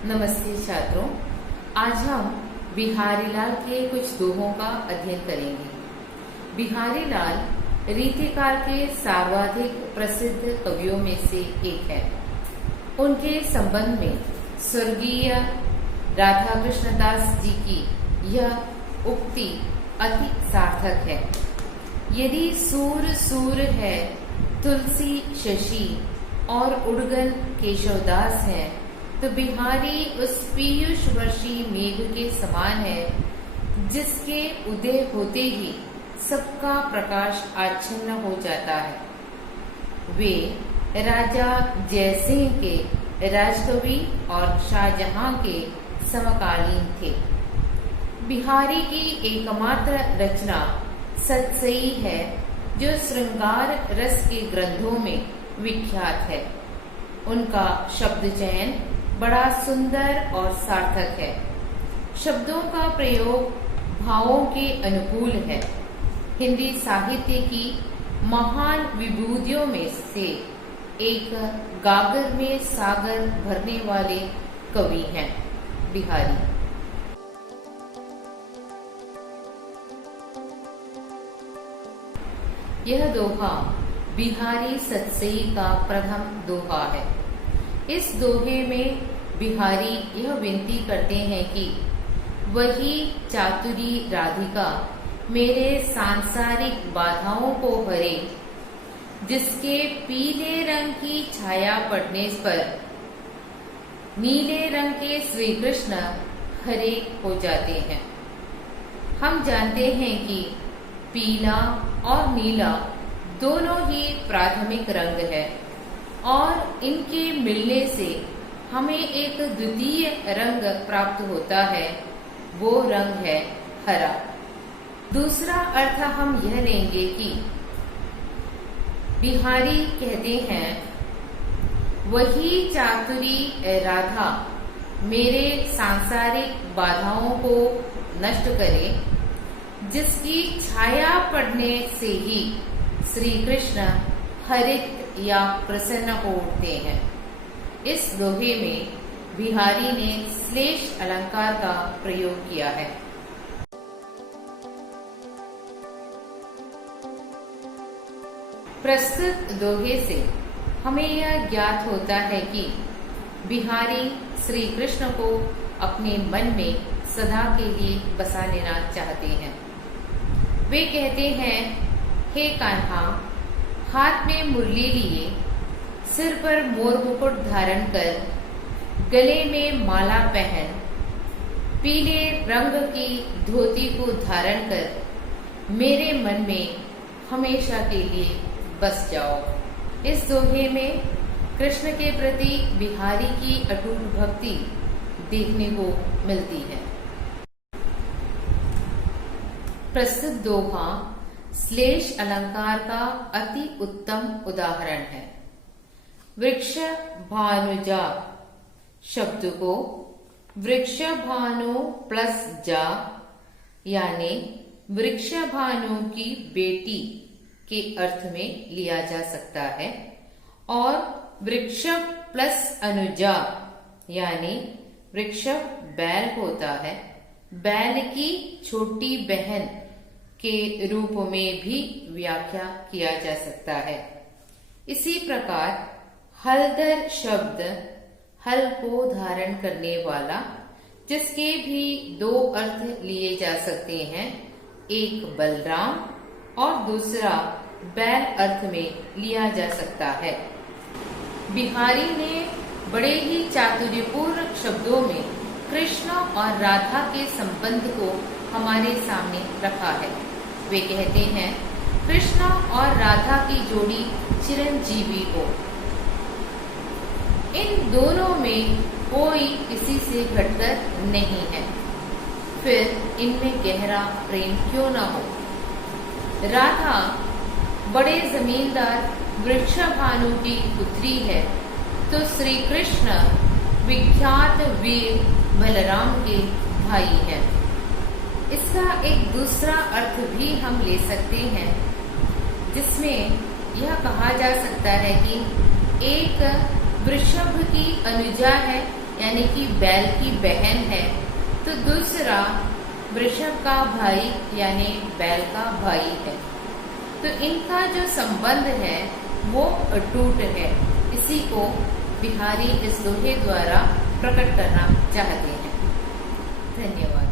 नमस्ते छात्रों, आज हम बिहारी लाल के कुछ दोहों का अध्ययन करेंगे। बिहारी लाल रीतिकाल के सर्वाधिक प्रसिद्ध कवियों में से एक है। उनके संबंध में स्वर्गीय राधा कृष्णदास जी की यह उक्ति अति सार्थक है। यदि सूर सूर है, तुलसी शशि और उड़गन केशवदास है, तो बिहारी उस पीयूष वर्षी मेघ के समान है, जिसके उदय होते ही सबका प्रकाश आच्छन्न हो जाता है। वे राजा जयसिंह के राजकवि और शाहजहां के समकालीन थे। बिहारी की एकमात्र रचना सतसई है, जो श्रृंगार रस के ग्रंथों में विख्यात है। उनका शब्द चयन बड़ा सुंदर और सार्थक है। शब्दों का प्रयोग भावों के अनुकूल है। हिंदी साहित्य की महान विभूतियों में से एक गागर में सागर भरने वाले कवि हैं बिहारी। यह दोहा बिहारी सतसई का प्रथम दोहा है। इस दोहे में बिहारी यह विनती करते हैं कि वही चातुरी राधिका मेरे सांसारिक बाधाओं को हरे, जिसके पीले रंग की छाया पड़ने पर नीले रंग के श्री कृष्ण हरे हो जाते हैं। हम जानते हैं कि पीला और नीला दोनों ही प्राथमिक रंग है और इनके मिलने से हमें एक द्वितीय रंग प्राप्त होता है। वो रंग है हरा। दूसरा अर्थ हम यह लेंगे कि बिहारी कहते हैं, वही चातुरी राधा मेरे सांसारिक बाधाओं को नष्ट करे, जिसकी छाया पड़ने से ही श्री कृष्ण हरित या प्रसन्न हो उठते हैं। इस दोहे में बिहारी ने श्लेष अलंकार का प्रयोग किया है। प्रस्तुत दोहे से हमें यह ज्ञात होता है कि बिहारी श्री कृष्ण को अपने मन में सदा के लिए बसा लेना चाहते हैं। वे कहते हैं, हे कान्हा, हाथ में मुरली लिए, सिर पर मोर मुकुट धारण कर, गले में माला पहन, पीले रंग की धोती को धारण कर, मेरे मन में हमेशा के लिए बस जाओ। इस दोहे में कृष्ण के प्रति बिहारी की अटूट भक्ति देखने को मिलती है। प्रसिद्ध दोहा श्लेष अलंकार का अति उत्तम उदाहरण है। वृक्ष भानुजा शब्द को वृक्ष भानु प्लस जा यानी वृक्ष भानु की बेटी के अर्थ में लिया जा सकता है और वृक्ष प्लस अनुजा यानी वृक्ष बैल होता है, बैल की छोटी बहन के रूप में भी व्याख्या किया जा सकता है। इसी प्रकार हलधर शब्द हल को धारण करने वाला, जिसके भी दो अर्थ लिए जा सकते हैं, एक बलराम और दूसरा बैल अर्थ में लिया जा सकता है। बिहारी ने बड़े ही चातुर्यपूर्ण शब्दों में कृष्ण और राधा के संबंध को हमारे सामने रखा है। वे कहते हैं, कृष्ण और राधा की जोड़ी चिरंजीवी हो। इन दोनों में कोई किसी से घटकर नहीं है, फिर इनमें गहरा प्रेम क्यों न हो। राधा बड़े जमींदार वृक्षभानु की पुत्री है, तो श्री कृष्ण विख्यात वीर बलराम के भाई हैं। इसका एक दूसरा अर्थ भी हम ले सकते हैं, जिसमें यह कहा जा सकता है कि एक वृषभ की अनुजा है यानी कि बैल की बहन है, तो दूसरा वृषभ का भाई यानी बैल का भाई है। तो इनका जो संबंध है वो अटूट है। इसी को बिहारी इस दोहे द्वारा प्रकट करना चाहते हैं। धन्यवाद।